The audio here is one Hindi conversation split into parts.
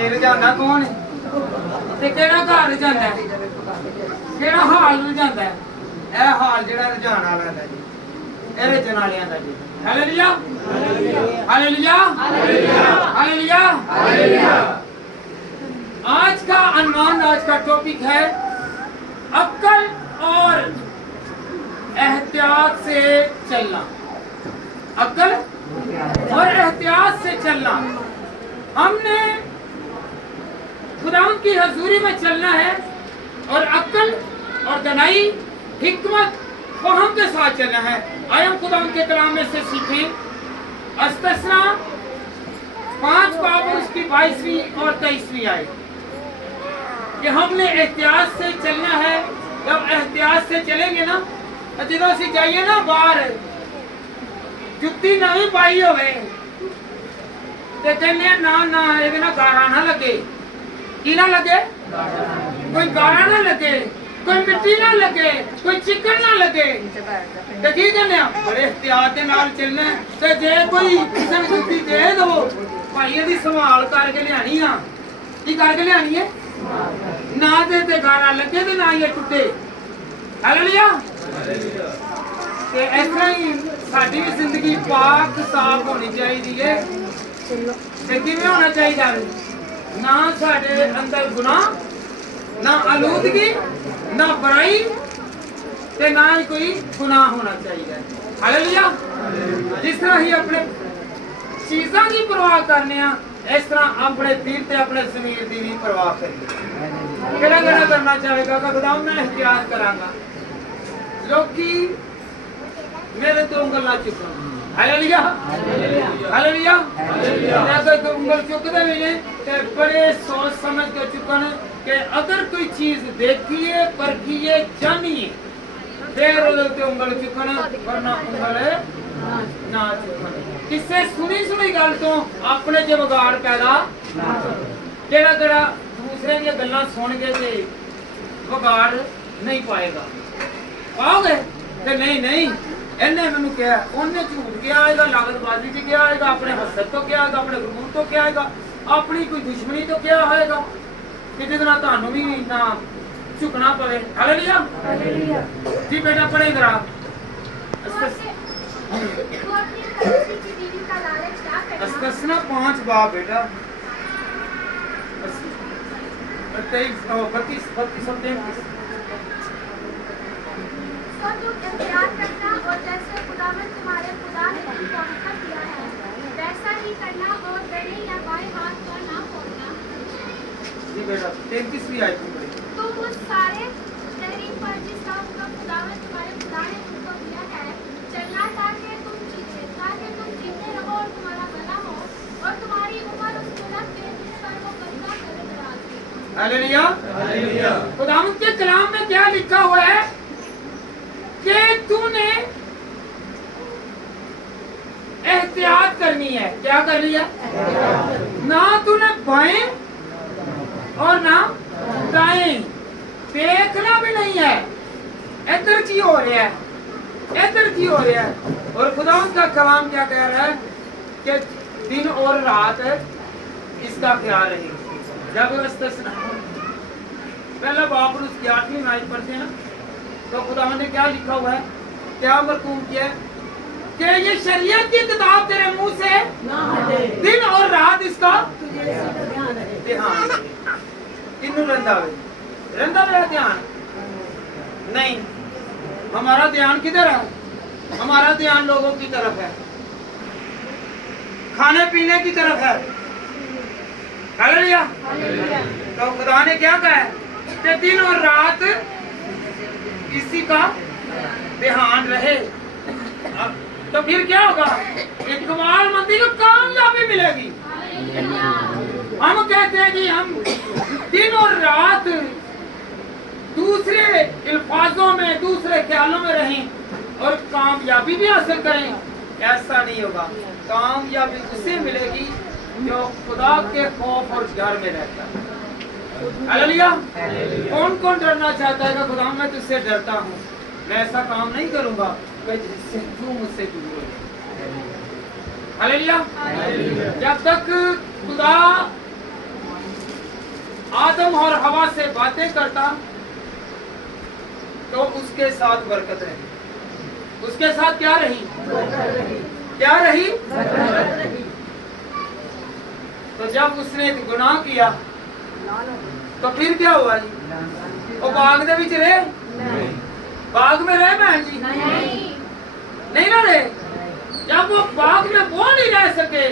ਤੇ ਰਜਾਨਾ ਕੌਣ ਹੈ ਤੇ ਕਿਹੜਾ ਘਰ ਰਜਾਂਦਾ ਹੈ ਕਿਹੜਾ ਹਾਲ ਰਜਾਂਦਾ ਹੈ ਇਹ ਹਾਲ ਜਿਹੜਾ ਰਜਾਨ ਵਾਲਾ ਦਾ ਜੀ ਇਹ ਰਜਣ ਵਾਲਿਆਂ ਦਾ जी हालेलुया हालेलुया हालेलुया हालेलुया। आज का अनुमान आज का टॉपिक है अक्ल और एहतियात से चलना। अक्ल और एहतियात से चलना। हमने खुदा की हजूरी में चलना है और अक्ल और दनाई हिकमत फहम के साथ चलना है। आइए हम खुदा के कलाम में से सीखें। इस्तिस्ना 5 बाब उसकी 22वीं और 23वीं आए कि हमने एहतियात से चलना है। जब एहतियात से चलेंगे ना जो से जाइए ना बाहर जुत्ती नहीं पाई हो ते कहने ना ना ये ना गारा ना लगे की ना लगे कोई गारा ना लगे कोई मिट्टी ना लगे कोई चिकन ना लगे ते की कहने बड़े एहतियात दे नाल चलना ते जे कोई किसी ने जुत्ती दे दो भाई ਇਹਦੀ संभाल करके लियानी आ की करके लियानी है ना ते गारा लगे ते ना ये टुटे। हालेलुया। ते इस तरह ही साडी भी जिंदगी पाक साफ होनी चाहिए ते किवें होना चाहिए ना साडे अंदर गुनाह ना आलूदगी ना बुराई ते ना ही कोई गुनाह होना चाहिए। हालेलुया। जिस तरह ही अपने चीज़ों की परवाह करने इस तरह अपने दिल ते अपने ज़मीर की भी परवाह करिए। केड़ा केड़ा करना चाहेगा कि खुदा मैं एहतियात करांगा लोकी मेरे तो उंगल ना चुकन। Hallelujah hallelujah. अगर तो उंगल चुकते भी ने ते बड़े सोच समझ के चुकन कि अगर कोई चीज देखिए परखिए जानिए फिर उधर उंगल चुकन वरना उंगल ना चुकन। किससे सुनी सुनी गल तो अपने च बिगाड़ पैदा केड़ा केड़ा दूसरे दी गल्लां सुन के ते बिगाड़ नहीं पाएगा पाओगे ते नहीं नहीं इन्हें मैनू क्या उन्हें झूठ क्या आएगा लागतबाजी भी क्या आएगा अपने हसद तो क्या आएगा अपने गुरूर तो क्या आएगा अपनी कोई दुश्मनी तो क्या आएगा कि जिस तरह तुहानू भी ना झुकना पवे। हालेलुया जी। बेटा पढ़े इधर आ इस्तिस्ना 5 बाब बेटा 32 तो तुम इख्तियार करना और जैसे खुदावंद तुम्हारे खुदा ने तुमको अक्ल दिया है वैसा ही करना और दाहिने या बाएं हाथ पर ना फोड़ना। जी बेटा 33वीं आयत में तुम उस सारे तहरीक पर जिसका हुक्म खुदावंद तुम्हारे खुदा ने तुमको दिया है चलना ताकि तुम जीते रहो और तुम्हारा भला हो और तुम्हारी उम्र उस मुल्क के जिस पर वो कब्जा करे दराज हो। Hallelujah hallelujah. खुदावंद के कलाम में क्या लिखा हुआ है कि तूने एहतियात करनी है। क्या करनी है ना तूने बाएं और ना दाएं देखना भी नहीं है इधर की हो रहा है इधर की हो रहा है। और खुदा का कलाम क्या कह रहा है कि दिन और रात इसका ख्याल रहे। जब पहला बाप उसकी 8वीं आयत पढ़ते हैं तो खुदा ने क्या लिखा हुआ है क्या मरकूम किया है कि ये शरीयत की किताब तेरे मुंह से ना हटे दिन और रात इसका ध्यान किन्नू रंदा हुआ ध्यान नहीं। हमारा ध्यान किधर है हमारा ध्यान लोगों की तरफ है खाने पीने की तरफ है। हालेलुया। तो खुदा ने क्या कहा कि दिन और रात इसी का ध्यान रहे तो फिर क्या होगा इकबाल मंदी को कामयाबी मिलेगी। हम कहते हैं कि हम दिन और रात दूसरे अल्फाजों में दूसरे ख्यालों में रहें और कामयाबी भी हासिल करें ऐसा नहीं होगा। कामयाबी उसे मिलेगी जो खुदा के खौफ और डर में रहता है। हालेलुया। कौन कौन डरना चाहता है कि खुदा मैं तुझसे डरता हूँ मैं ऐसा काम नहीं करूंगा कि जिससे तू मुझसे दूर हो जाए। हालेलुया। जब तक खुदा हवा से बातें करता तो उसके साथ बरकत रही। उसके साथ क्या रही? क्या रही? तो जब उसने गुनाह किया तो फिर क्या हुआ जी? वो बाग दे विच रहे? बाग में रहे बहन जी? नहीं ना रहे। जब वो बाग में वो नहीं रह सके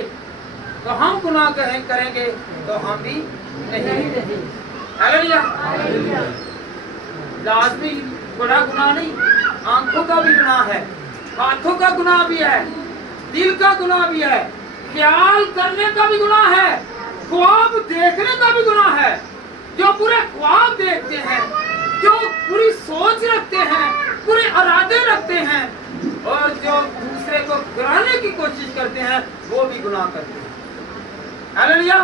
तो हम गुनाह करेंगे तो हम भी नहीं। हालेलुया। लाजमी बड़ा गुनाह नहीं, आंखों का भी गुनाह है, हाथों का गुनाह भी है, दिल का गुनाह भी है, ख्याल करने का भी गुनाह है, ख्वाब देखने का भी गुनाह है। जो पूरे ख्वाब देखते हैं, जो पूरी सोच रखते हैं, पूरे इरादे रखते हैं और जो दूसरे को गिराने की कोशिश करते हैं वो भी गुनाह करते हैं। हालेलुया।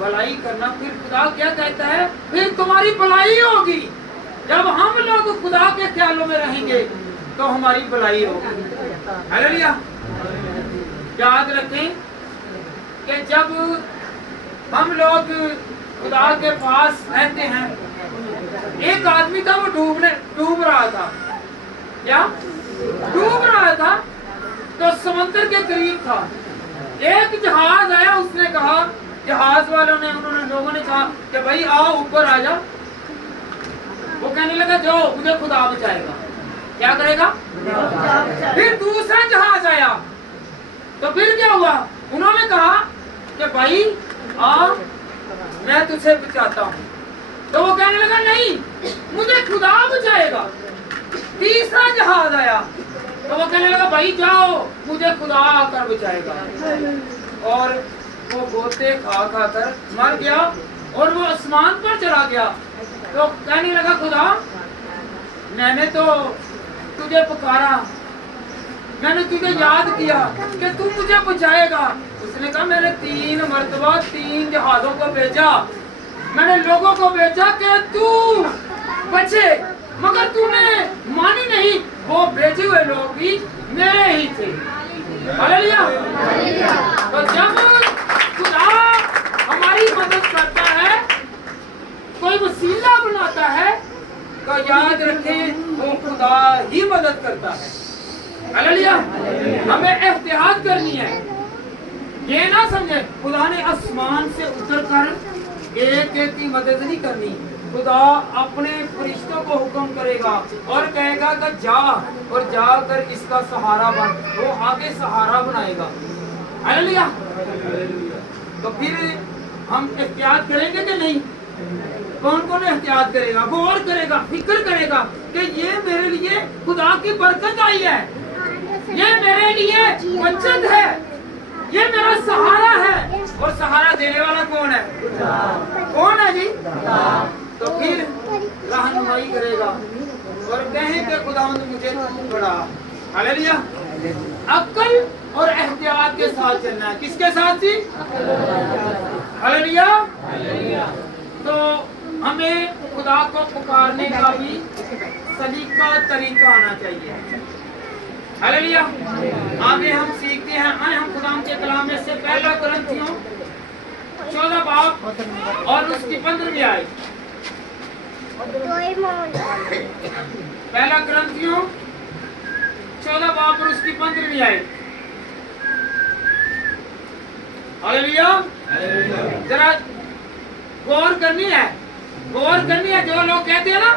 भलाई करना, फिर खुदा क्या कहता है? फिर तुम्हारी भलाई होगी। जब हम लोग खुदा के ख्यालों में रहेंगे तो हमारी भलाई होगी। हालेलुया। याद रखें कि जब हम लोग खुदा के पास रहते हैं, एक आदमी था वो डूब रहा था। क्या डूब रहा था? तो समंदर के करीब था। एक जहाज आया, उसने कहा, जहाज वालों ने, लोगों ने कहा कि भाई आओ ऊपर आ जा। वो कहने लगा जाओ, मुझे खुदा बचाएगा। क्या करेगा? फिर दूसरा जहाज आया तो फिर क्या हुआ? उन्होंने कहा कि भाई आ, मैं तुझे बचाता हूँ। तो वो कहने लगा नहीं, मुझे खुदा बचाएगा। तीसरा जहाज आया तो वो कहने लगा भाई जाओ, मुझे खुदा आकर बचाएगा। और वो गोते खा कर मर गया और वो आसमान पर चला गया। तो कहने लगा खुदा, मैंने तो तुझे पुकारा, मैंने तुझे याद किया कि तू मुझे बचाएगा। उसने कहा मैंने 3 मरतबा 3 जहाजों को भेजा, मैंने लोगों को भेजा कि तू बचे, मगर तूने मानी नहीं। वो भेजे हुए लोग भी मेरे ही थे। हालेलुया। तो जब खुदा हमारी मदद करता है, कोई वसीला बनाता है, तो याद रखें वो खुदा ही मदद करता है। हालेलुया। हमें एहतियात करनी है। ये ना समझे खुदा ने आसमान से उतरकर एक की मदद नहीं करनी। खुदा अपने फरिश्तों को हुक्म करेगा और कहेगा कि जा और जाकर इसका सहारा बन। वो आगे सहारा बनाएगा। हालेलुया। तो फिर हम एहतियात करेंगे कि नहीं? कौन कौन एहतियात करेगा? गौर करेगा, फिक्र करेगा कि ये मेरे लिए खुदा की बरकत आई है, ये मेरे लिए बचत है, ये मेरा सहारा है। और सहारा देने वाला कौन है? कौन है जी? तो फिर रहनुमाई करेगा और कहें कि खुदावंद मुझे तू बढ़ा। हालेलुया। अक्ल और एहतियात के साथ चलना है। किसके साथ जी? हालेलुया। तो हमें खुदा को पुकारने का भी सलीका तरीका आना चाहिए। हालेलुया। आगे हम सीखते हैं। आए हम खुदा के कलाम में से पहला कुरिन्थियों 14 बाब और उसकी 15वीं आयत। पहला कुरिन्थियों 14 बाब और उसकी 15वीं आयत। हालेलुया। जरा गौर करनी है, गौर करनी है। जो लोग कहते हैं ना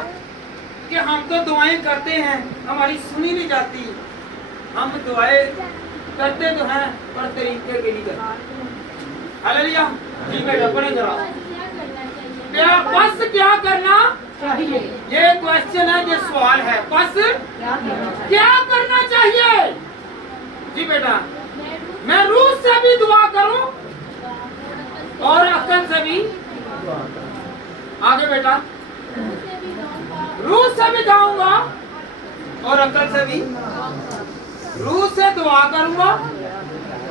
कि हम तो दुआएं करते हैं, हमारी सुनी नहीं जाती। हम दुआएं करते तो हैं पर तरीके के लिए करते। हालेलुया। जी बेटा पढ़े जरा। बस क्या करना चाहिए? ये क्वेश्चन है, ये सवाल है। बस क्या करना चाहिए? जी बेटा, मैं रूह से भी दुआ करूं और अक्ल से भी। आगे बेटा, रूह से भी गाऊंगा और अक्ल से भी। रूह से दुआ करूंगा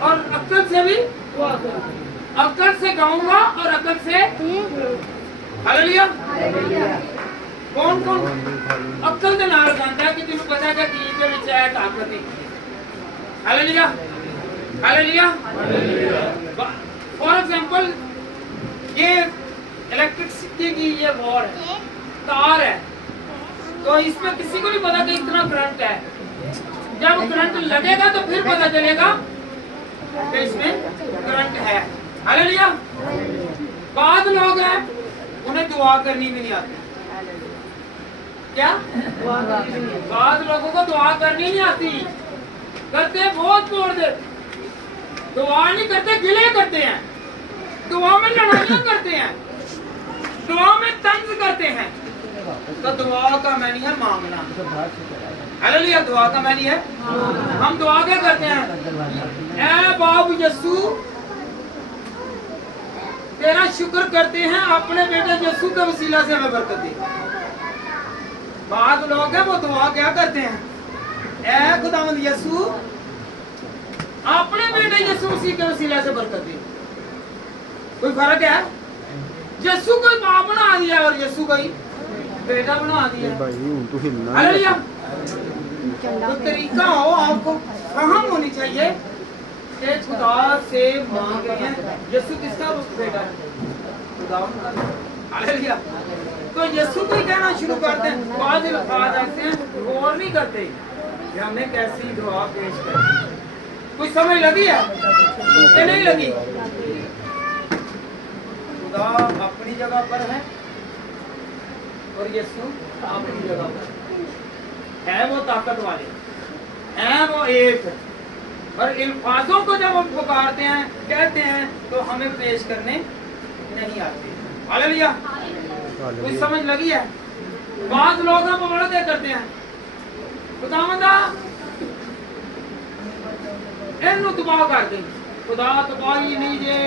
और अक्ल से भी। अक्ल से गाऊंगा और अक्ल से। हालेलुया। कौन कौन अक्ल के नाल गांदा है कि तुम पता है कि के विच है ताकत है। हालेलुया। हालेलुया। फॉर एग्जांपल ये इलेक्ट्रिसिटी की ये वॉर है, तार है, तो इसमें किसी को नहीं पता कि इतना करंट है। जब करंट लगेगा तो फिर पता चलेगा कि इसमें करंट है। हालेलुया। बाद लोग हैं उन्हें दुआ करनी भी नहीं आती। क्या बाद लोगों को दुआ करनी नहीं आती, करते बहुत बोल दे, दुआ नहीं करते, गिले करते हैं, दुआ में लड़ाइयां करते हैं, दुआ में तंज करते हैं। तो दुआ का मैनी है मांगना। हालेलुया। दुआ का मैनी है हम दुआ क्या करते हैं, ऐ बाब यस्सु तेरा शुक्र करते हैं, अपने बेटे यस्सु के वसीला से हमें बरकत दे। बाद लोग हैं वो दुआ क्या करते हैं, ऐ खुदावंद यस्सु अपने बेटे यस्सु मसीह के वसीला से बरकत दे। कोई फर्क है? यस्सु को बाप बना दिया और यस्सु को बेटा बना दिया। हालेलुया। तो तरीका हो आपको फहम होनी चाहिए कि खुदा से मांग रहे हैं। यस्सु किसका बेटा है? खुदावंद का। हालेलुया। तो यस्सु को ही कहना शुरू करते हैं, बाद अल्फाज ऐसे हैं गौर नहीं करते कि हमने कैसी दुआ पेश कर। कुछ समझ लगी है कि नहीं लगी? खुदा अपनी जगह पर है और यीशु अपनी जगह पर है। वो ताकत वाले हैं, वो एक। और अल्फाजों को जब हम पुकारते हैं, कहते हैं, तो हमें पेश करने नहीं आते। हालेलुया। कुछ समझ लगी है? बाद लोग हम बड़े करते हैं, खुदावंदा इन्हू तबाह कर दे। खुदा तबाही नहीं जे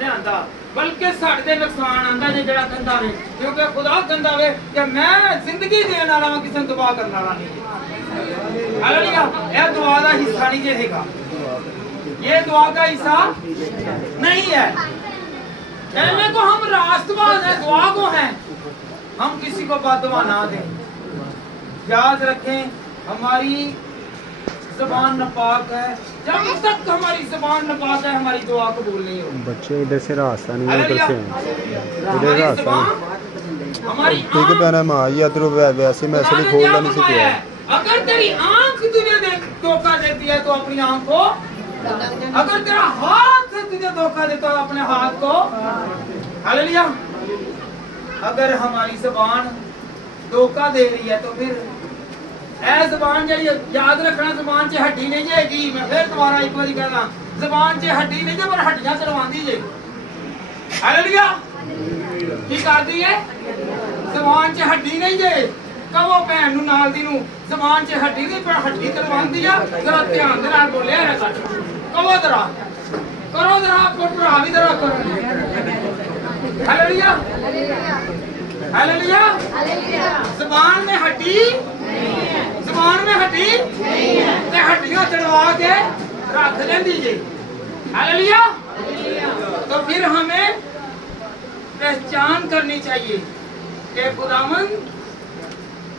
लियांदा, बल्कि साडे ते नुकसान आंदा जे जेड़ा कहंदा वे, क्योंकि खुदा कहंदा वे कि मैं जिंदगी देने वाला किसी नूं तबाह करने वाला नहीं। हालेलुया। यह दुआ का हिस्सा नहीं जे हैगा, ये दुआ का हिस्सा नहीं है। कहने को हम रास्तबाज है, दुआ को है, हम किसी को बददुआ ना दें। याद रखें हमारी ज़बान नापाक है, जब तक हमारी ज़बान नापाक है हमारी दुआ कबूल नहीं होगी। बच्चे इधर से रास्ता नहीं है, उधर से हमारी ज़बान हमारी ठीक है ना मां, ये अदर वैसे मैं असली खोलना नहीं सीखा। अगर तेरी आंख तुझे धोखा देती है तो अपनी आंख को, अगर तेरा हाथ तुझे धोखा देता है अपने हाथ को। हालेलुया। अगर हमारी ज़बान धोखा दे रही है तो फिर ऐ ज़बान जड़ी याद रखना, ज़बान च हड्डी नहीं जाएगी। मैं फिर दोबारा एक बार कहना, ज़बान च हड्डी नहीं जे पर हड्डियां चलवांदी जे। हालेलुया। की करदी है? ज़बान च हड्डी नहीं जे। कहो भैन नूं नाल दी नूं, ज़बान च हड्डी नहीं पर हड्डी चलवांदी आ। जरा ध्यान दे नाल बोलिया है सच। कहो जरा करो, जरा आपको भरा भी जरा करो। हालेलुया। हालेलुया। ज़बान में हड्डी, ज़बान में हड्डी ते हड्डियां चढ़वा के रख लेंदी जी। हालेलुया। तो फिर हमें पहचान करनी चाहिए कि खुदावंद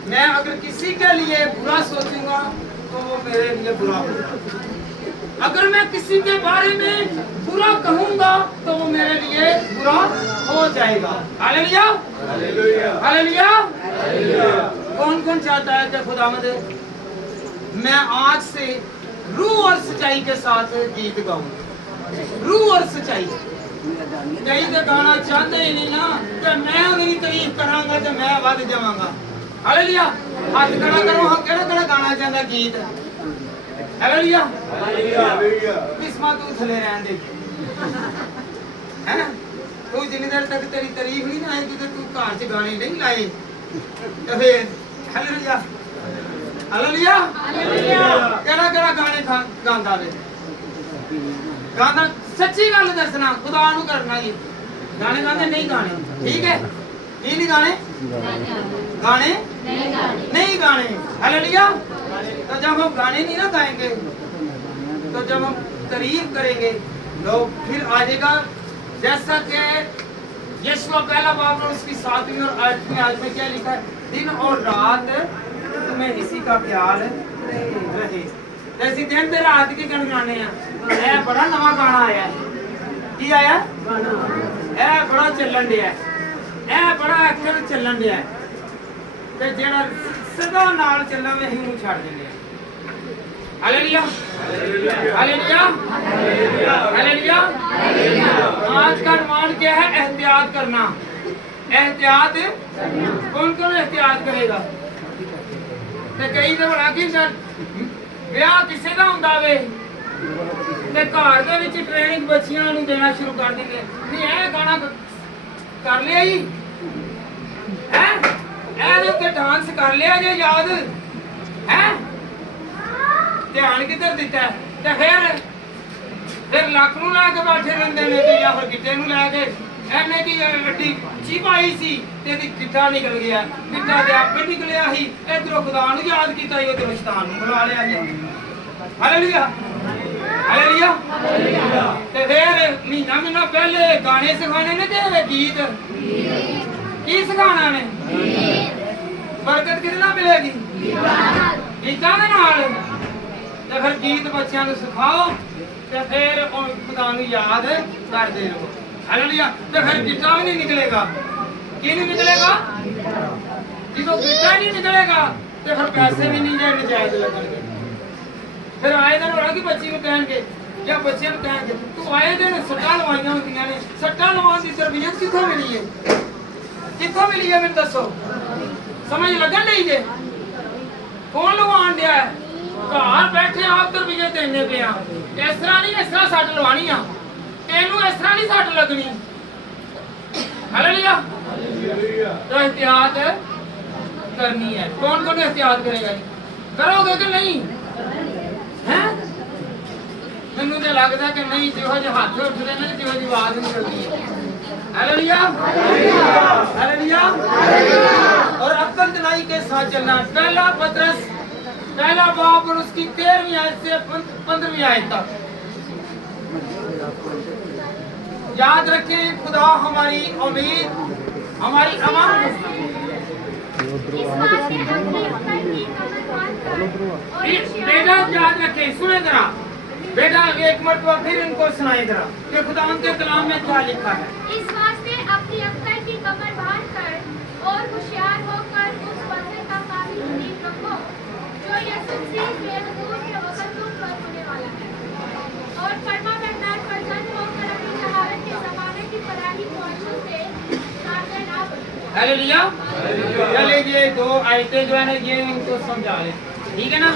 मैं अगर किसी के लिए बुरा सोचूंगा तो वो मेरे लिए बुरा होगा, अगर मैं किसी के बारे में बुरा कहूंगा तो वो मेरे लिए बुरा हो जाएगा। हालेलुया। हालेलुया। कौन कौन चाहता है कि खुदावंद मैं आज से रूह और सच्चाई के साथ गीत गाऊं? रूह और सच्चाई। कई तो गाना चाहते ही नहीं ना कि मैं उनकी तारीफ करांगा तो मैं वध जावांगा। हालेलुया। हाथ खड़ा करो, हम केड़ा गाना चाहता गीत। हालेलुया। किस्मत तू थले रहन दे हैं, तू जिन्नी देर तक तेरी तारीफ नहीं ना आएगी तो तू घर च गाने नहीं लाए तो फिर। हालेलुया। हालेलुया। केड़ा गाने गांदा वे, गांदा सच्ची गल दसना, खुदा नूं करना जी। गाने गांदे नहीं गाने, ठीक है? नहीं गाने, गाने नहीं गाने। हालेलुया। तो जब हम गाने नहीं ना गाएंगे तो जब हम तारीफ करेंगे लोग फिर आ जाएगा, जैसा कि यीशु पहला बाब और उसकी 7वीं और 8वीं आयत में क्या लिखा है, दिन और रात तुम्हें इसी का ख्याल रहे। जैसे दिन ते रात की गाने हैं, बड़ा नवा गाना आया है। की आया? बड़ा चलन दिया है। ਇਹ ਬੜਾ ਅੱਖਰ ਚੱਲਣ ਡਿਆ ਹੈ। ਤੇ ਜਿਹੜਾ ਸਦਾ ਨਾਲ ਚੱਲਣ ਵੇ ਅਸੀਂ ਉਹਨੂੰ ਛੱਡ ਦਿੰਦੇ ਆ। Hallelujah hallelujah hallelujah. आज का अनुमान क्या है? एहतियात करना। एहतियात कौन कौन एहतियात करेगा? ते कई तो बड़ा कि ਵਿਆਹ ਕਿਸੇ ਦਾ ਹੁੰਦਾ ਵੇ ਤੇ ਘਰ ਦੇ ਵਿੱਚ ਟ੍ਰੇਨਿੰਗ ਬੱਚਿਆਂ ਨੂੰ ਦੇਣਾ ਸ਼ੁਰੂ ਕਰ ਦਿੰਦੇ ਨਹੀਂ ਇਹ ਗਾਣਾ ਕਰ ਲਿਆ ਜੀ ਹੈ ਇਹਦੇ ਉੱਤੇ ਡਾਂਸ ਕਰ ਲਿਆ ਜੇ ਯਾਦ ਹੈ ਧਿਆਨ ਕਿੱਧਰ ਦਿੱਤਾ ਤੇ ਫਿਰ ਲੱਕ ਨੂੰ ਲੈ ਕੇ ਬੈਠੇ ਰਹਿੰਦੇ ਨੇ ਤੇ ਜਾਂ ਫਿਰ ਗਿੱਟੇ ਨੂੰ ਲੈ ਕੇ ਇਹਨੇ ਕੀ ਅੱਡੀ ਚੀਪਾਈ ਸੀ ਤੇ ਇਹਦੀ ਗਿੱਟਾ ਨਿਕਲ ਗਿਆ ਗਿੱਟਾ ਤੇ ਆਪੇ ਨਿਕਲਿਆ ਸੀ ਇਧਰੋਂ ਖੁਦਾ ਨੂੰ ਯਾਦ ਕੀਤਾ ਸੀ ਉਧਰੋਂ ਸ਼ੈਤਾਨ ਨੂੰ ਬੁਲਾ ਲਿਆ ਸੀ ਹਾਲੇਲੂਇਆ ਹਾਲੇਲੂਇਆ ਤੇ ਫਿਰ ਮਹੀਨਾ ਪਹਿਲੇ ਗਾਣੇ ਸਿਖਾਣੇ ਨੇ ਤੇ ਗੀਤ ਕੀ ਸਿਖਾਣਾ ਨੇ ਬਰਕਤ ਕਿਹਦੇ ਨਾਲ ਮਿਲੇਗੀ ਗੀਤਾਂ ਦੇ ਨਾਲ ਤੇ ਫਿਰ ਗੀਤ ਬੱਚਿਆਂ ਨੂੰ ਸਿਖਾਓ ਤੇ ਫਿਰ ਉਹ ਖੁਦਾ ਨੂੰ ਯਾਦ ਕਰਦੇ ਰਹੋ ਹਾਲੇਲੂਇਆ ਤੇ ਫਿਰ ਗੀਤਾਂ ਵੀ ਨਹੀਂ ਨਿਕਲੇਗਾ ਕੀ ਨਹੀਂ ਨਿਕਲੇਗਾ ਜਦੋਂ ਗੀਤਾਂ ਨਹੀਂ ਨਿਕਲੇਗਾ ਤੇ ਫਿਰ ਪੈਸੇ ਵੀ ਨਹੀਂ ਜੇ ਨਜਾਇਜ਼ ਲੱਗਣਗੇ ਫਿਰ ਆਏ ਦਿਨ ਹੋਣਾ ਕਿ ਬੱਚੀ ਨੂੰ ਕਹਿਣਗੇ ਜਾਂ ਬੱਚਿਆਂ ਨੂੰ ਕਹਿਣਗੇ ਤੂੰ ਆਏ ਦਿਨ ਸੱਟਾਂ ਲਵਾਈਆਂ ਹੁੰਦੀਆਂ ਨੇ ਸੱਟਾਂ ਲਵਾਉਣ ਦੀ ਤਰਬੀਅਤ ਕਿੱਥੋਂ ਮਿਲੀ ਹੈ ਮੈਨੂੰ ਦੱਸੋ ਸਮਝ ਲੱਗਣ ਨਹੀਂ ਜੇ ਕੌਣ ਲਵਾਉਣ ਡਿਆ ਘਰ ਬੈਠੇ ਆਪ ਤਰਬੀਅਤ ਦੇਣੇ ਪਿਆ ਇਸ ਤਰ੍ਹਾਂ ਨਹੀਂ ਇਸ ਤਰ੍ਹਾਂ ਸੱਟ ਲਵਾਣੀ ਆ ਤੈਨੂੰ ਇਸ ਤਰ੍ਹਾਂ ਨਹੀਂ ਸੱਟ ਲੱਗਣੀ ਹਾਲੇਲੂਇਆ तो एहतियात करनी है कौन कौन एहतियात करेगा करोगे कि नहीं हैं मैनू तो लगता कि नहीं जो हाथ उठते हैं जो आवाज निकलती है हालेलुया हालेलुया और अक्ल दिलाई के साथ चलना पहला पतरस पहला बाब और उसकी 13वीं आयत से 15वीं आयत तक याद रखें खुदा हमारी उम्मीद हमारी अमान बेटा याद रखें सुने जरा बेटा एक मरतबा फिर इनको सुनाए जरा कि खुदा के कलाम में क्या लिखा है इस वास्ते अपनी अक्ल की कमर बांध कर और होशियार होकर उस वजह का काबिल उम्मीद रखो जो यसुस के हजूर के वक्त तुम पर होने वाला है और फरमा बरदार पर जन होकर अपनी शहारत के ज़माने की फराही ख्वाहिशों से साधे ना बनो हालेलुया चलिए ये दो आयतें जो है ना ये इनको समझा ले ठीक है ना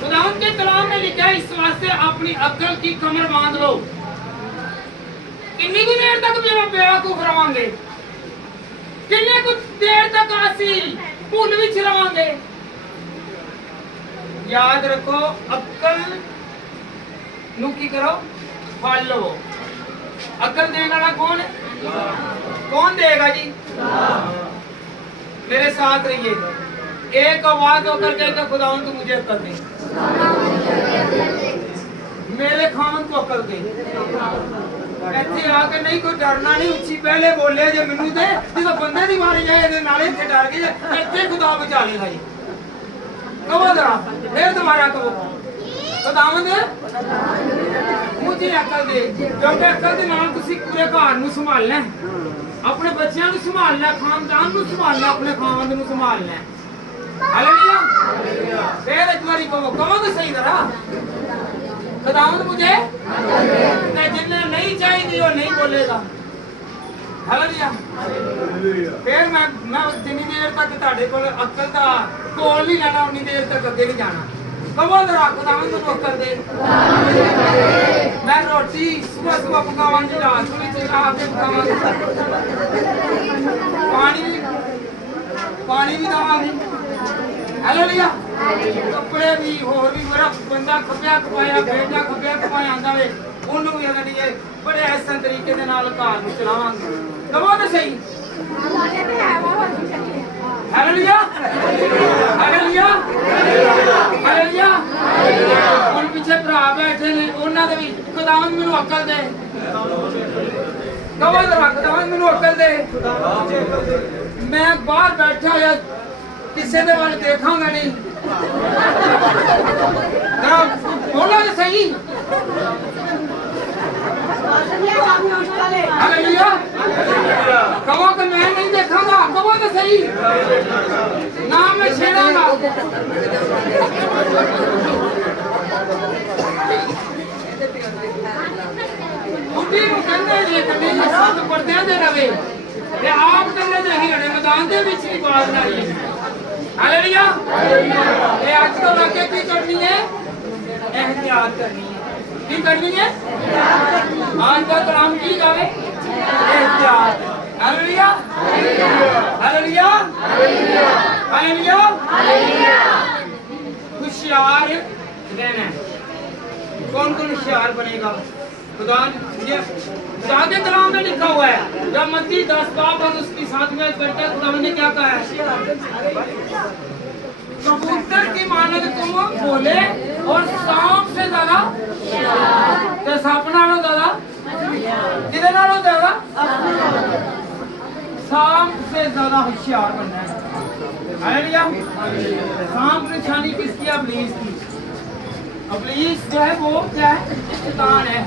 खुदा के कलाम में लिखा है इस वास्ते अपनी अक्ल की कमर बांध लो कितनी देर तक बेवकूफ रवांगे कितने कुछ देर तक आसी भूल विच रवांगे याद रखो अक्ल नू की करो फल लो अक्ल देने वाला कौन है कौन देगा जी मेरे साथ रहिए एक आवाज होकर कहता खुदा तू मुझे अक्ल दे मेरे खान को अक्ल दे ਇੱਥੇ ਆ ਕੇ ਨਹੀਂ ਕੋਈ ਡਰਨਾ ਨਹੀਂ ਉੱਚੀ ਪਹਿਲੇ ਬੋਲੇ ਜੇ ਮੈਨੂੰ ਤੇ ਜਦੋਂ ਬੰਦੇ ਦੀ ਮਾਰੀ ਜਾਏ ਇਹਦੇ ਨਾਲੇ ਇੱਥੇ ਡਰ ਗਏ ਇੱਥੇ ਖੁਦਾ ਬਚਾ ਲੇਗਾ ਜੀ ਕਹੋ ਜਰਾ ਫੇਰ ਦੁਬਾਰਾ ਕਹੋ ਖੁਦਾਵੰਦ ਮੁਝੇ ਅਕਲ ਦੇ ਕਿਉਂਕਿ ਅਕਲ ਦੇ ਨਾਲ ਤੁਸੀਂ ਪੂਰੇ ਘਰ ਨੂੰ ਸੰਭਾਲਣਾ ਆਪਣੇ ਬੱਚਿਆਂ ਨੂੰ ਸੰਭਾਲਣਾ ਖਾਨਦਾਨ ਨੂੰ ਸੰਭਾਲਣਾ ਆਪਣੇ ਖਾਨਦਾਨ ਨੂੰ ਸੰਭਾਲਣਾ ਹਾਲੇਲੂਇਆ ਫੇਰ ਇੱਕ ਵਾਰੀ ਕਹੋ ਤਾਂ ਸਹੀ ਜਰਾ खुदावंद मुझे जिन्हें नहीं चाहिए वो नहीं बोलेगा हालेलुया फिर मैं जितनी देर तक ਤੁਹਾਡੇ ਕੋਲ ਅਕਲ ਦਾ ਕੋਲ ਨਹੀਂ ਲੈਣਾ ਉਨੀ ਦੇਰ ਤੱਕ ਅੱਗੇ ਨਹੀਂ ਜਾਣਾ ਕਹੋ ਜਰਾ ਖੁਦਾਵੰਦ ਨੂੰ ਅਕਲ ਦੇ ਮੈਂ ਰੋਟੀ ਸਵੇਰ ਪਕਾਵਾਂਗੀ ਰਾਤ ਨੂੰ ਵੀ ਆ ਕੇ ਪਕਾਵਾਂਗੀ ਪਾਣੀ ਵੀ ਦਵਾਂਗੀ ਹਾਲੇਲੂਇਆ कपड़े भी होर भी मेरा बंदा खपिया खपाया बेटा खपिया खपाया आंदा वे ਉਹਨੂੰ ਵੀ ਅਗਰ ਇਹ ਬੜੇ ਐਸਨ ਤਰੀਕੇ ਦੇ ਨਾਲ ਘਰ ਨੂੰ ਚਲਾਵਾਂਗੇ ਕਹੋ ਤਾਂ ਸਹੀ ਹਾਲੇਲੂਇਆ ਹਾਲੇਲੂਇਆ ਹਾਲੇਲੂਇਆ ਹੁਣ ਪਿੱਛੇ ਭਰਾ ਬੈਠੇ ਨੇ ਉਹਨਾਂ ਦੇ ਵੀ ਖੁਦਾਵੰਦ ਮੈਨੂੰ ਅਕਲ ਦੇ ਕਹੋ ਜਰਾ ਖੁਦਾਵੰਦ ਮੈਨੂੰ ਅਕਲ ਦੇ ਮੈਂ ਬਾਹਰ ਬੈਠਾ ਹੋਇਆ ਕਿਸੇ ਦੇ ਵੱਲ ਦੇਖਾਂਗਾ ਨਹੀਂ बोलो तो सही हालेलुया कहो कि मैं नहीं जी नाम में छेड़ागा बुढ़ी को कहते जे कभी साथ पर्दे दे रवे ते आप कहते जे हिड़े मैदान दे विच ही बात नहीं हालेलुया ये आज तो आगे की करनी है एहतियात करनी है की करनी है आज का कलाम की गावे एहतियात हालेलुया हालेलुया हालेलुया होशियार रहना कौन कौन होशियार बनेगा खुदा के कलाम में लिखा हुआ है जब मत्ती 10 बाब और उसकी 7 में करके खुदा ने क्या कहा है कबूतर की मानद तुम बोले और सांप से ज्यादा तो सांप नालों ज्यादा किधर नालों ज्यादा सांप से ज्यादा होशियार बनना है हालेलुया सांप निशानी किसकी इब्लीस की इब्लीस जो है वो क्या है शैतान है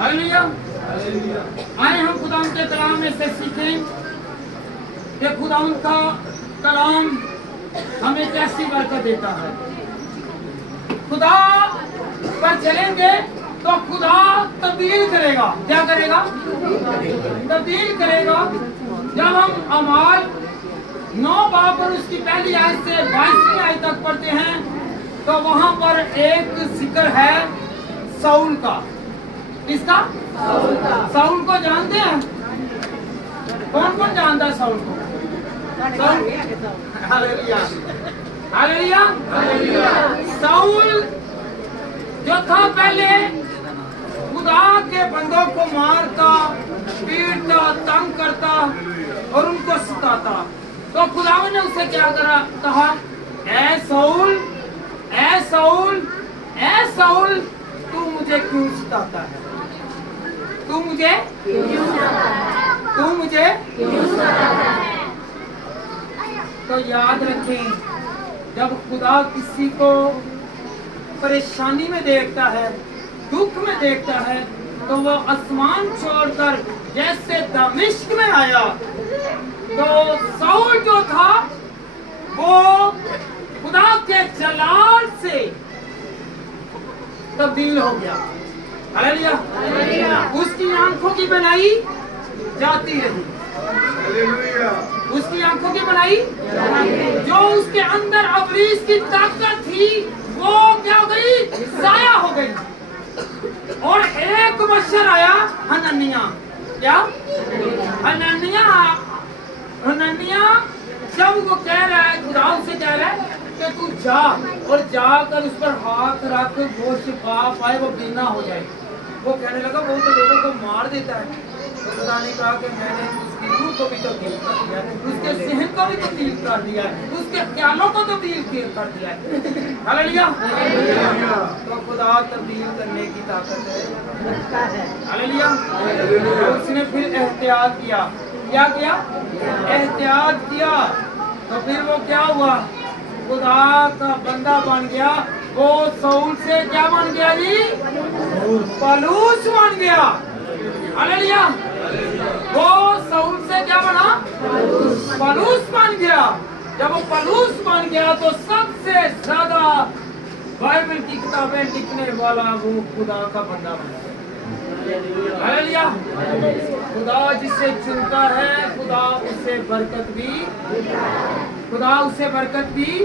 हालेलुया आए हम खुदा के कलाम में से सीखें कि खुदा का कलाम हमें कैसी बरकत देता है खुदा पर चलेंगे तो खुदा तब्दील करेगा क्या करेगा तब्दील करेगा जब हम अमाल 9 बाब पर उसकी पहली आयत से 22वीं आयत तक पढ़ते हैं तो वहां पर एक जिक्र है साउल का किसका साउल को जानते हैं कौन कौन जानता है साउल को हालेलुया हालेलुया साउल जो था पहले खुदा के बंदों को मारता पीटता तंग करता और उनको सताता तो खुदा ने उसे क्या करा कहा ऐ साउल तू मुझे क्यों सताता है तू मुझे तो याद रखें जब खुदा किसी को परेशानी में देखता है दुख में देखता है तो वो आसमान छोड़कर जैसे दमिश्क में आया तो साउल जो था वो खुदा के जलाल से तब्दील हो गया हालेलुया उसकी आंखों की बनाई जाती रही उसकी आंखों की बनाई जो उसके अंदर इब्लीस की ताकत थी वो क्या हो गई जाया हो गई और एक बशर आया हनन्याह क्या हनन्याह जब वो कह रहा है खुदा से कह रहा है कि तू जा और जाकर उस पर हाथ रख वो शिफा पाए वो बीना हो जाए वो कहने लगा वो तो लोगों को मार देता है तो खुदा ने कहा कि मैंने उसकी रूह को भी तब्दील कर दिया है उसके सहन को भी तब्दील कर दिया है उसके ख्यालों को तब्दील कर दिया है हालेलुया तो खुदा तब्दील करने की ताकत है हालेलुया उसने फिर एहतियात किया क्या किया एहतियात किया तो फिर वो क्या हुआ खुदा का बंदा बन गया वो साउल से क्या बन गया जी पलूस बन गया हालेलुया वो साउल से क्या बना पलूस बन गया जब वो पलूस बन गया तो सबसे ज्यादा बाइबल की किताबें लिखने वाला वो खुदा का बंदा बन गया हालेलुया खुदा जिसे चुनता है खुदा उसे बरकत भी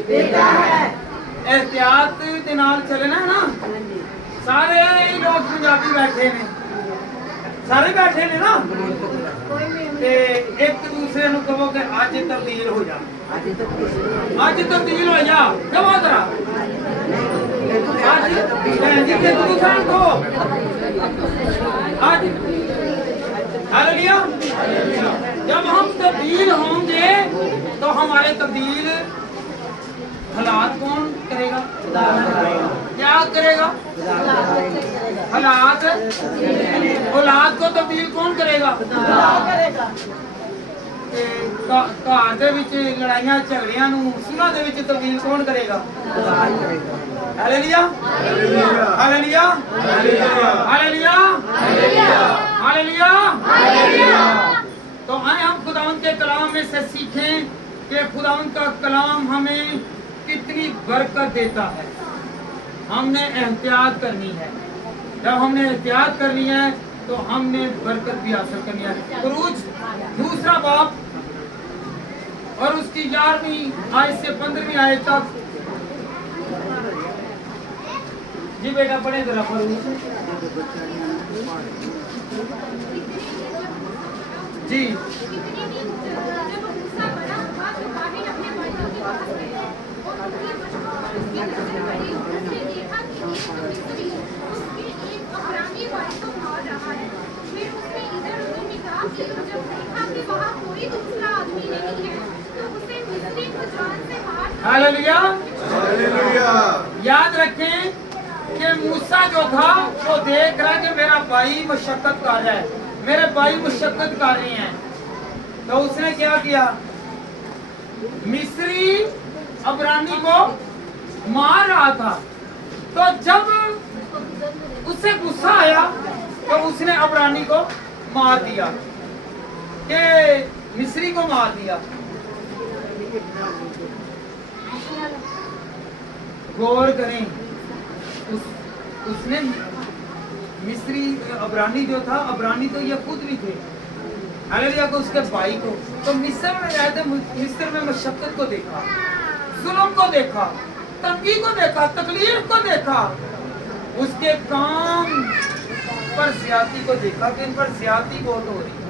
देता है एहतियात दे नाल चलना है ना सारे लोग पंजाबी बैठे ने सारे बैठे ने ना ते एक दूसरे नु कहो कि आज तब्दील हो जा आज तब्दील हो जा कहो जरा आज जिससे दूसरा को आज हालेलुया जब हम तब्दील होंगे तो हमारे तब्दील हालात कौन करेगा क्या करेगा हालात को तब्दील कौन करेगा घर ਦੇ ਵਿੱਚ ਲੜਾਈਆਂ ਝਗੜਿਆਂ ਨੂੰ ਸੁਲ੍ਹਾਂ ਦੇ ਵਿੱਚ ਤਬਦੀਲ ਕੌਣ ਕਰੇਗਾ हालेलुया हालेलुया हालेलुया हालेलुया तो आए हम खुदावंद के कलाम में से सीखें कि खुदावंद का कलाम हमें कितनी बरकत देता है। हमने एहतियात करनी है। जब हमने एहतियात करनी है तो हमने बरकत भी हासिल करनी है। खुरूज 2 बाब और उसकी 11वीं आयत से 15वीं आयत तक। जी बेटा पढ़े जरा खुरूज। जी जब मूसा बड़ा हुआ तो दावीद अपने भाइयों के पास गया और उसकी नजर पड़ी। उसने देखा कि एक मिस्री उसके एक अब्रानी भाई को मार रहा है। फिर उसने इधर-उधर निगाह की और जब देखा कि वहाँ कोई दूसरा आदमी नहीं है तो उसे मिस्री को जान से मार। Hallelujah hallelujah. याद रखें कि मूसा जो था वो देख रहा है कि मेरा भाई मशक्कत कर रहा है, मेरे भाई मशक्कत कर रहे हैं। तो उसने क्या किया? मिस्री अबरानी को मार रहा था। तो जब उसे गुस्सा आया तो उसने अबरानी को मार दिया, कि मिस्री को मार दिया। गौर करें, उसने मिस्री अबरानी जो था, अबरानी तो ये खुद भी थे, हालेलुया, को उसके भाई को। तो मिस्र में रहते, मिस्र में मशक्कत को देखा, जुल्म को देखा, तंगी को देखा, तकलीफ को देखा, उसके काम पर ज्यादती को देखा कि इन पर ज्यादती बहुत हो रही है।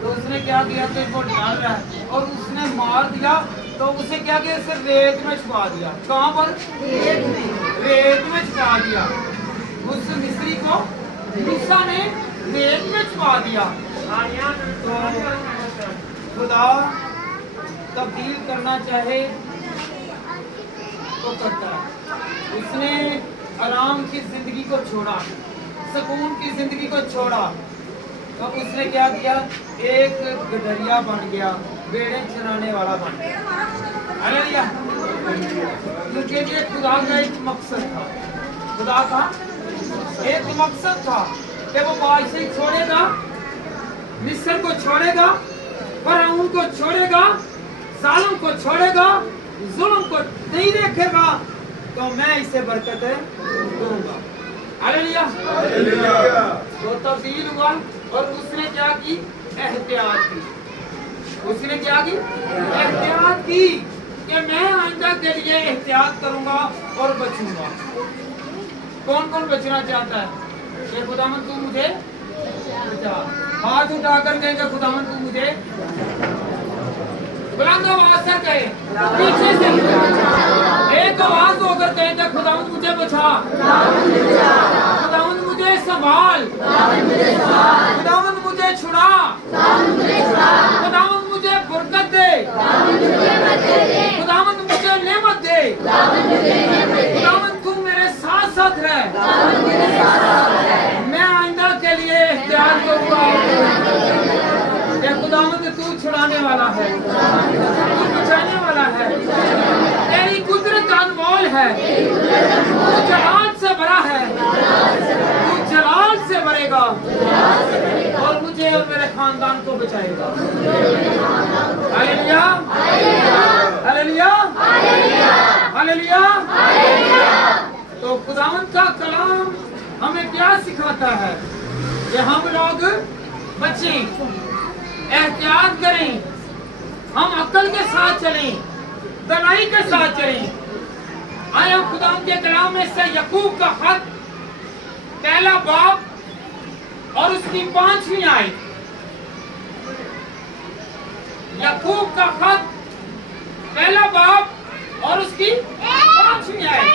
तो उसने क्या किया कि इनको डाल रहा है और उसने मार दिया। तो उसे क्या किया? सिर्फ रेत में छुपा दिया। कहाँ पर? रेत में छुपा दिया। उस मिस्री को मूसा ने रेत में छुपा दिया। तो खुदा तब्दील करना चाहे तो करता है। उसने आराम की जिंदगी को छोड़ा, सुकून की जिंदगी को छोड़ा, तो उसने क्या किया? एक गडरिया बन गया, बेड़े चराने वाला बन गया। हालेलुया। क्योंकि ये खुदा का एक मकसद था, खुदा का एक मकसद था कि वो बादशाही छोड़ेगा, मिस्र को छोड़ेगा, फरौन को छोड़ेगा, जालिम को छोड़ेगा, जुल्म को नहीं देखेगा, तो मैं इसे बरकत दूंगा। हालेलुया। वो तब्दील हुआ और उसने क्या की? एहतियात की। उसने क्या की? एहतियात की कि मैं आइंदा के लिए एहतियात करूंगा और बचूंगा। कौन कौन बचना चाहता है? कि खुदावन तू मुझे बचा। हाथ उठाकर कहेगा खुदावन तू मुझे, बुलंद आवाज से कहे, पीछे से एक आवाज होकर कहेगा खुदावन मुझे बचा, खुदावन मुझे संभाल, खुदावन मुझे छुड़ा, खुदावन मुझे बरकत दे, खुदावन मुझे नेमत दे, खुदावन तू मेरे साथ साथ रह। मैं आइंदा के लिए एहतियात करूंगा। खुदावंद तू छुड़ाने वाला है, तू बचाने वाला है, तेरी कुदरत अनमोल है, तू जलाल से भरा है, तू जलाल से भरेगा और मुझे और मेरे खानदान को बचाएगा। Hallelujah hallelujah hallelujah. तो खुदावंद का कलाम हमें क्या सिखाता है? कि हम लोग बचें, एहतियात करें, हम अक्ल के साथ चलें, दनाई के साथ चलें। आया खुदा के कलाम में से याकूब का खत 1 बाब और उसकी 5वीं आयत। याकूब का खत 1 बाब और उसकी 5वीं आयत।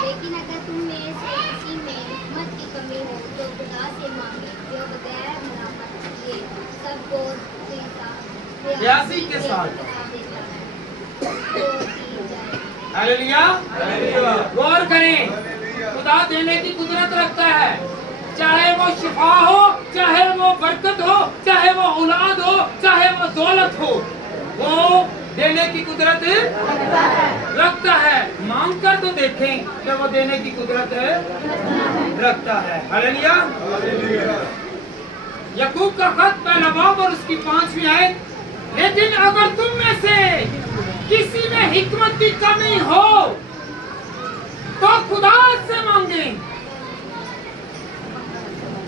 लेकिन अगर तुम में से किसी में हिम्मत की कमी हो तो खुदा से मांगे जो बगैर मुनाफत किए सबको प्यासी के साथ हालेलुया। गौर करें, खुदा देने की कुदरत रखता है, चाहे वो शिफा हो, चाहे वो बरकत हो, चाहे वो औलाद हो, चाहे वो दौलत हो, वो देने की कुदरत रखता है। मांग कर तो देखें कि वो देने की कुदरत रखता है। हालेलुया। याकूब का खत पहला बाब और उसकी 5वीं आयत, लेकिन अगर तुम में से किसी में हिकमत की कमी हो तो खुदा से मांगे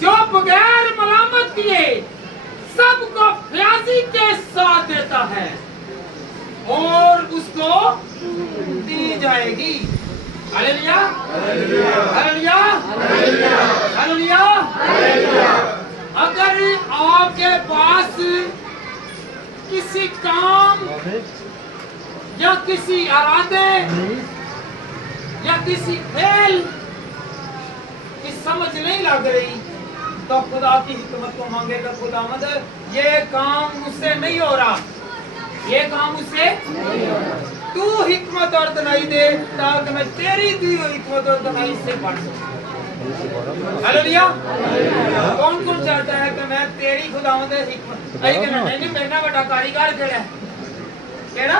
जो बगैर मलामत किए सबको फ्याजी के साथ देता है और उसको दी जाएगी। Hallelujah, hallelujah, hallelujah. अगर आपके पास किसी काम या किसी इरादे या किसी फेल की समझ नहीं लग रही तो खुदा की हिकमत को मांगेगा, खुदावंद ये काम मुझसे नहीं हो रहा, ये काम मुझसे तू हिकमत और दनाई दे ताकि मैं तेरी दी हुई हिकमत और दनाई से पढ़ सकूं। हालेलुया। कौन कौन चाहता है कि मैं तेरी खुदावंद हिकमत आई कहना नहीं मेरा बड़ा कारीगर केड़ा है, केड़ा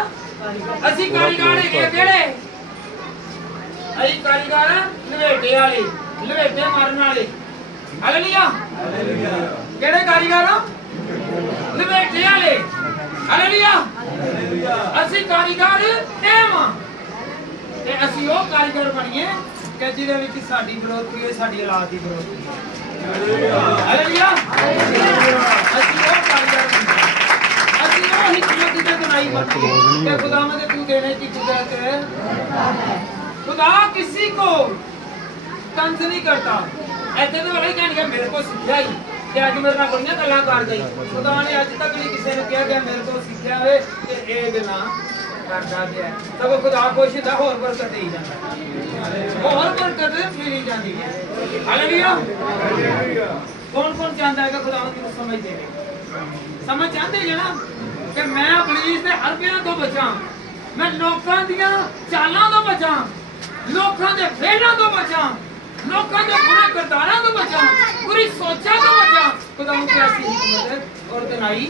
असि कारीगर है केड़े आई कारीगर लवेटे वाले, लवेटे मारने वाले। हालेलुया, केड़े कारीगर लवेटे वाले। हालेलुया, ਅਸੀਂ ਕਾਰੀਗਰ ਇਹ ਵਾਂ ਤੇ ਅਸੀਂ ਉਹ ਕਾਰੀਗਰ ਬਣੀਏ ਕਿ ਜਿਹਦੇ ਵਿੱਚ ਸਾਡੀ ਬਰੋਤੀ ਹੋਏ, ਸਾਡੀ ਔਲਾਦ ਦੀ ਬਰੋਤੀ ਹੋਏ। ਹਾਲੇਲੂਇਆ, ਅਸੀਂ ਉਹ ਕਾਰੀਗਰ ਬਣੀਏ, ਅਸੀਂ ਉਹ हिकमत की बनाई बनती है कि खुदावंद तू देने की कुदरत है। खुदा किसी को तंज नहीं करता। ऐसे तो वही कहने मेरे को सीखा ही कि अज मेरे नाल बड़ियां गल्लां कर गई, खुदा ने अज तक नहीं किसी ने कहा कि मेरे को सीखा है कि ये गल्लां करदा गया। तब खुदा खुश होता होर बरकत देई जांदा, होर बरकत मिली जांदी है। हालेलुया। कौन कौन चाहता है कि खुदावंद को समझ दे, समझ चाहते जे ना कि मैं इबलीस दे हरबियां तो बचां, मैं लोकां दियां चालां तो बचां, लोकां दे फेलां तो बचां, लोकां दे बुरे किरदारां तो बचां, बुरी सोचां तो बचां। खुदावंद की ऐसी हिकमत और दनाई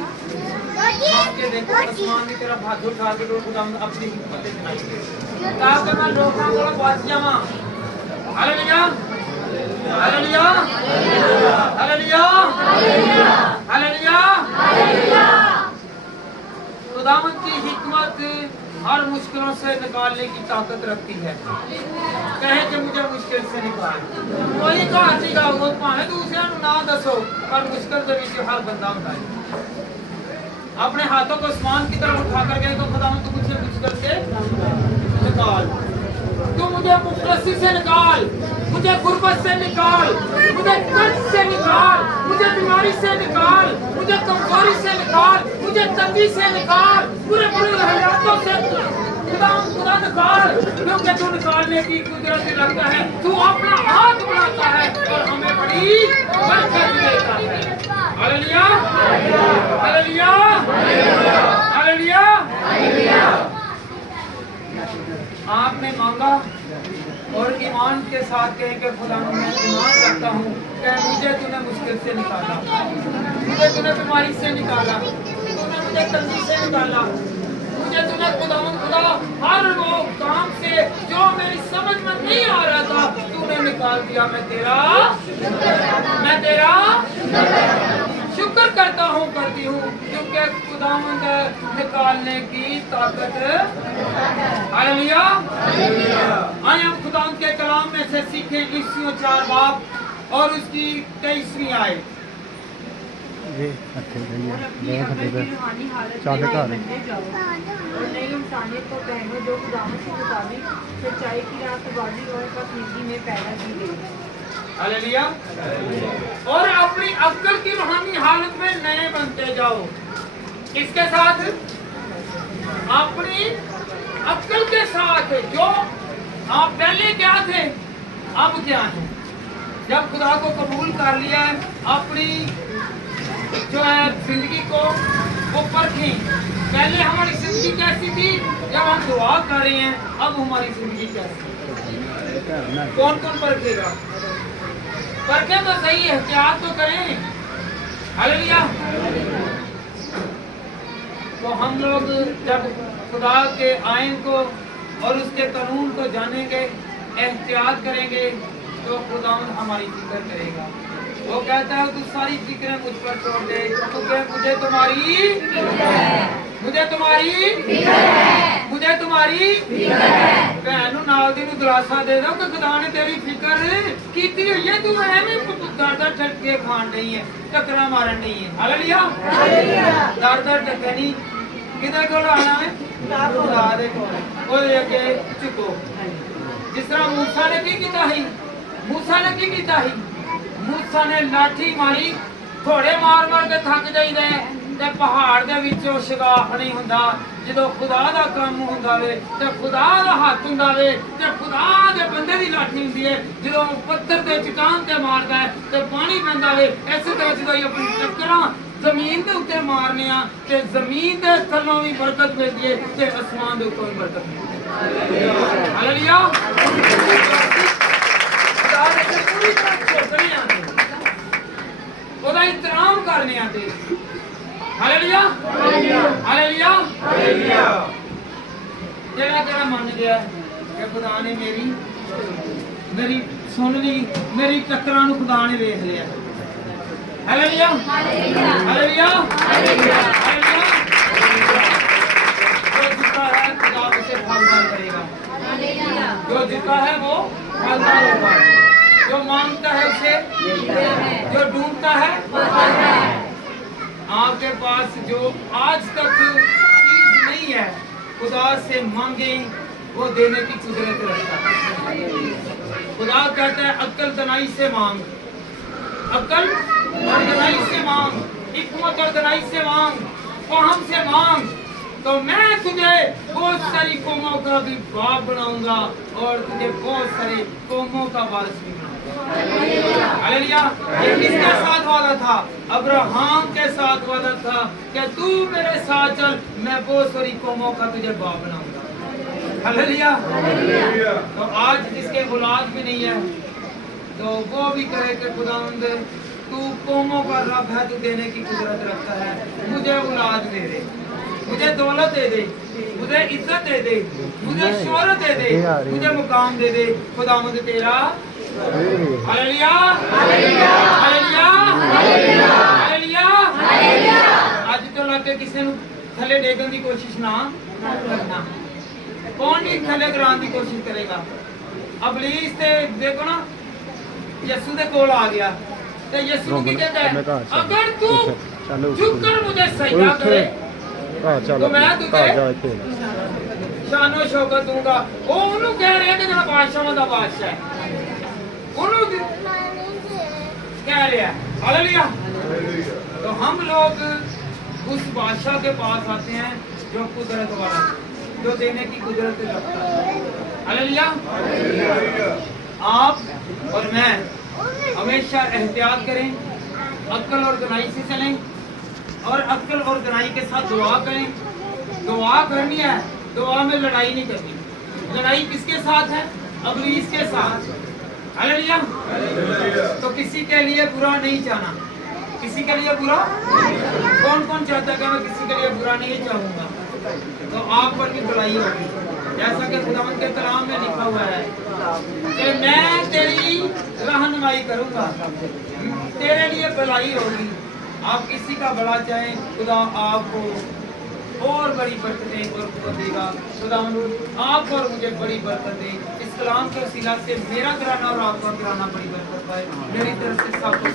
मांग के देखो, आसमान की तरफ हाथ उठा के खुदावंद अपनी हिकमत दनाई दे ताकि मैं लोकां कोलों बच जावां। Hallelujah, hallelujah, hallelujah, hallelujah. खुदावंद की हिकमत हर मुश्किलों से निकालने की ताकत रखती है। कहे कि मुझे मुश्किल से निकाल, कोई कहा नहीं गा वो भावे दूसरे ना दसो पर मुश्किल के बीच हर बंदा होता है। अपने हाथों को आसमान की तरफ उठा कर गए तो खुदावंद तू मुझे मुश्किल से निकाल, तू मुझे मुफलसी से निकाल, मुझे गुर्बत से निकाल, मुझे कर्ज से निकाल, मुझे बीमारी से निकाल, मुझे कमजोरी से निकाल, मुझे तंगी से निकाल, पूरे बुरे हालातों से खुदा निकाल, क्योंकि तू निकालने की कुदरत रखता है। तू अपना हाथ बढ़ाता है और हमें बड़ी बरकत देता है। Hallelujah, hallelujah, hallelujah. आपने मांगा और ईमान के साथ कहे कि खुदा मैं ईमान रखता हूँ कि मुझे तूने मुश्किल से निकाला, मुझे तूने बीमारी से निकाला, तूने मुझे तंगी से निकाला, मुझे तूने खुदा हर वो काम से जो मेरी समझ में नहीं आ रहा था तूने निकाल दिया। मैं तेरा शुक्र करता हूँ, करती हूँ, क्योंकि खुदावंद निकालने की ताकत। हालेलुया। आइए हम खुदावंद के कलाम में से सीखें इफ्सियों 4 बाब और उसकी 23वीं आयत। ये अच्छे भैया रूहानी हालत चाहे में घर बनने जाओ और नई इंसानियत को पहनो जो खुदावंद के मुताबिक सच्चाई की रास्तबाजी और पसंदगी में पैदा की गई है। हालेलुया। और अपनी अक्ल की रूहानी हालत में नए बनते जाओ। किसके साथ? अपनी अक्ल के साथ। जो आप पहले क्या थे अब क्या है। जब खुदा को कबूल कर लिया है, अपनी जो है जिंदगी को वो परखें। पहले हमारी जिंदगी कैसी थी, जब हम दुआ कर रहे हैं, अब हमारी जिंदगी कैसी। कौन कौन परखेगा? परखे तो सही है, एहतियात तो करें। हालेलुया। तो हम लोग जब खुदा के आइन को और उसके कानून को जानेंगे, एहतियात करेंगे, तो खुदा हमारी फिक्र करेगा। वो कहता है तू सारी फिक्रें मुझ पर छोड़ दे, तू कहे मुझे तुम्हारी भैन नाल दी दिलासा दे दो कि खुदा ने तेरी फिक्र कीती हुई है, तू एवें दर ठटके खान नहीं है, टकरा मारन नहीं है। हालेलुया, दर टक्के नहीं किधर कोल आना है, खुदा दे कोल ओदे अगे झुको। जिस तरह मूसा ने की कीता ही, मूसा ने लाठी मारी, घोड़े मार के थक जाइदा ते पहाड़ दे विचों शगाफ नहीं हुंदा। जदों खुदा दा काम हुंदा वे ते खुदा दा हाथ हुंदा वे ते खुदा दे बंदे दी लाठी हुंदी है। जदों पत्थर ते चट्टान ते मारदा है ते पानी पैंदा वे, इस तरह जदों अपनी टक्करां जमीन दे उत्ते मारने आ ते जमीन दे थल्लों भी बरकत मिलदी है ते आसमान दे उत्तों भी बरकत मिलदी है। हालेलुया, खुदा दे पूरी तरह झुकने आंदे, ओदा एहतराम करने आंदे। हालेलुया, हालेलुया, जेड़ा मन गया कि खुदा ने मेरी सुन ली, मेरी टक्करां नूं खुदा ने देख लिया। Hallelujah, hallelujah, hallelujah. जो जीता है खुदा उसे फलदार करेगा, जो जीता है वो फलदार होगा, जो मांगता है उसे, जो ढूंढता है। आपके पास जो आज तक चीज नहीं है, खुदा से मांगे, वो देने की कुदरत रखता है। खुदा कहता है अक्ल दनाई से मांग, अक्ल और दनाई से मांग, हिकमत और दनाई से मांग, फहम से मांग, तो मैं तुझे बहुत सारी कौमों का भी बाप बनाऊंगा और तुझे बहुत सारी कौमों का वारिस भी बनाऊंगा। हालेलुया, ये किसके साथ वादा था? अब्राहम के साथ वादा था कि तू मेरे साथ चल, मैं बहुत सारी कौमों का तुझे बाप बनाऊंगा। हालेलुया। तो आज जिसके औलाद भी नहीं है तो वो भी कहे कि खुदावंद तू कौमों का रब है, तू देने की कुदरत रखता है, मुझे औलाद दे दे, मुझे दौलत दे दे, मुझे इज्जत दे दे, मुझे शोहरत दे दे, मुझे मुकाम दे दे। खुदावंद तेरा हालेलुया, हालेलुया, हालेलुया, हालेलुया। आज तो लाके किसी ਨੂੰ थले डेगन की कोशिश ना करना। कौन नहीं थले गिराने की कोशिश करेगा? अबलीस ते देखो ना, यसू दे कोल आ गया ते यसू की कहता है अगर तू झुककर मुझे सजदा करे तो मैं तुझे शानो शौकत दूंगा। वो उन्होंने कह रहे हैं कि जरा बादशाह दा बादशाह है, उन्होंने कह रहे हैं। हालेलुया। तो हम लोग उस बादशाह के पास आते हैं जो कुदरत वाला, जो देने की कुदरत रखता है। हालेलुया। आप और मैं हमेशा एहतियात करें, अक्ल और दनाई से चलें और अक्ल और दनाई के साथ दुआ करें। दुआ करनी है, दुआ में लड़ाई नहीं करनी। लड़ाई किसके साथ है? अबलीस के साथ। हालेलुया। तो किसी के लिए बुरा नहीं चाहना, किसी के लिए बुरा कौन कौन चाहता है कि मैं किसी के लिए बुरा नहीं चाहूंगा? तो आप पर भी बुराई होगी, जैसा कि खुदावंद के कलाम में लिखा हुआ है कि मैं तेरी रहनुमाई करूंगा, तेरे लिए भलाई होगी। आप किसी का भला चाहें, खुदा आपको और बड़ी बरकतें और कुव्वत देगा। खुदा आप और मुझे बड़ी बरकत दे। इस कलाम के वसीला से मेरा घराना और आपका घराना बड़ी बरकत पाए। मेरी तरफ से सबको